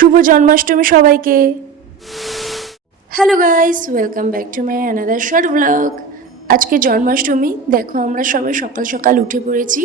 শুভ জন্মাষ্টমী সবাইকে। Hello guys, welcome back to my another short blog. আজকে জন্মাষ্টমী। দেখো আমরা সবাই সকাল সকাল উঠে পড়েছি।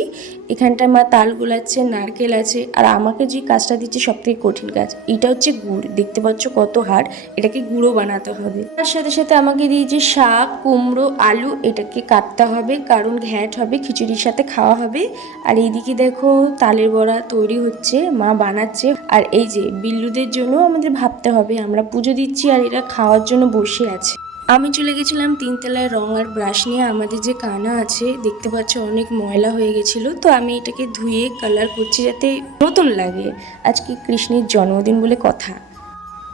এখানটায় মা তাল গোলাচ্ছে, নারকেল আছে, আর আমাকে যে কাজটা দিচ্ছে সব থেকে কঠিন কাজ, এটা হচ্ছে গুড়। দেখতে পাচ্ছ কত হাড়, এটাকে গুঁড়ো বানাতে হবে। তার সাথে সাথে আমাকে দিয়েছে শাক, কুমড়ো, আলু, এটাকে কাটতে হবে কারণ ঘ্যাট হবে, খিচুড়ির সাথে খাওয়া হবে। আর এইদিকে দেখো তালের বড়া তৈরি হচ্ছে, মা বানাচ্ছে। আর এই যে বিল্লুদের জন্য আমাদের ভাবতে হবে, আমরা পুজো দিচ্ছি আর এরা খাওয়ার জন্য বসে আছে। আমি চলে গেছিলাম তিনতলায় রং আর ব্রাশ নিয়ে। আমাদের যে কানা আছে দেখতে পাচ্ছ অনেক ময়লা হয়ে গেছিলো, তো আমি এটাকে ধুয়ে কালার করছি যাতে নতুন লাগে। আজকে কৃষ্ণের জন্মদিন বলে কথা।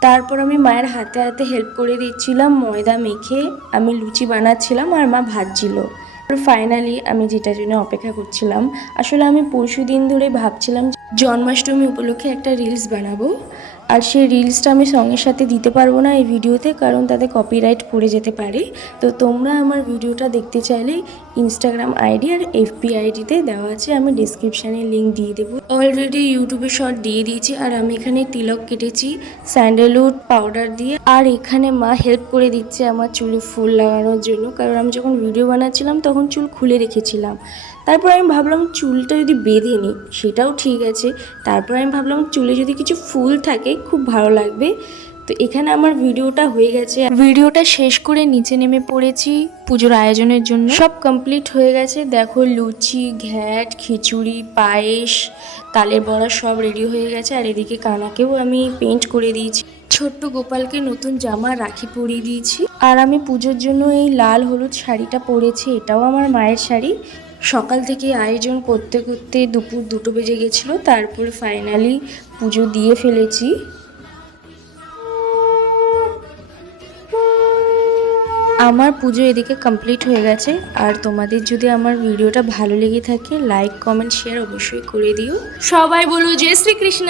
তারপর আমি মায়ের হাতে হাতে হেল্প করে দিচ্ছিলাম, ময়দা মেখে আমি লুচি বানাচ্ছিলাম আর মা ভাজছিল। ফাইনালি আমি যেটার জন্য অপেক্ষা করছিলাম, আসলে আমি পরশু দিন ধরে ভাবছিলাম জন্মাষ্টমী উপলক্ষে একটা রিলস বানাবো, আর সেই রিলসটা আমি সঙ্গের সাথে দিতে পারবো না এই ভিডিওতে, কারণ তাতে কপিরাইট পড়ে যেতে পারে। তো তোমরা আমার ভিডিওটা দেখতে চাইলে ইনস্টাগ্রাম আইডি আর এফবি আইডিতে দেওয়া আছে, আমি ডিসক্রিপশানে লিঙ্ক দিয়ে দেবো। অলরেডি ইউটিউবে শর্ট দিয়ে দিয়েছি। আর আমি এখানে তিলক কেটেছি স্যান্ডেলউড পাউডার দিয়ে, আর এখানে মা হেল্প করে দিচ্ছে আমার চুলে ফুল লাগানোর জন্য, কারণ আমি যখন ভিডিও বানাচ্ছিলাম তখন চুল খুলে রেখেছিলাম। তারপর আমি ভাবলাম চুলটা যদি বেঁধে নিই সেটাও ঠিক আছে। তারপর আমি ভাবলাম চুলে যদি কিছু ফুল থাকে খুব ভালো লাগবে। তো এখানে আমার ভিডিওটা হয়ে গেছে। ভিডিওটা শেষ করে নিচে নেমে পড়েছি পুজোর আয়োজনের জন্য। সব কমপ্লিট হয়ে গেছে। দেখো লুচি, ঘ্যাট, খিচুড়ি, পায়েস, তালের বড়া সব রেডি হয়ে গেছে। আর এদিকে কানাকেও আমি পেন্ট করে দিয়েছি। ছোট্ট গোপালকে নতুন জামা রাখি পরিয়ে দিয়েছি। আর আমি পুজোর জন্য এই লাল হলুদ শাড়িটা পরেছি, এটাও আমার মায়ের শাড়ি। সকাল থেকে আয়োজন করতে করতে দুপুর 2টো বেজে গেছিলো। তারপরে ফাইনালি পুজো দিয়ে ফেলেছি। আমার পুজো এদিকে কমপ্লিট হয়ে গেছে। আর তোমাদের যদি আমার ভিডিওটা ভালো লেগে থাকে লাইক, কমেন্ট, শেয়ার অবশ্যই করে দিও। সবাই বলো জয় শ্রীকৃষ্ণ।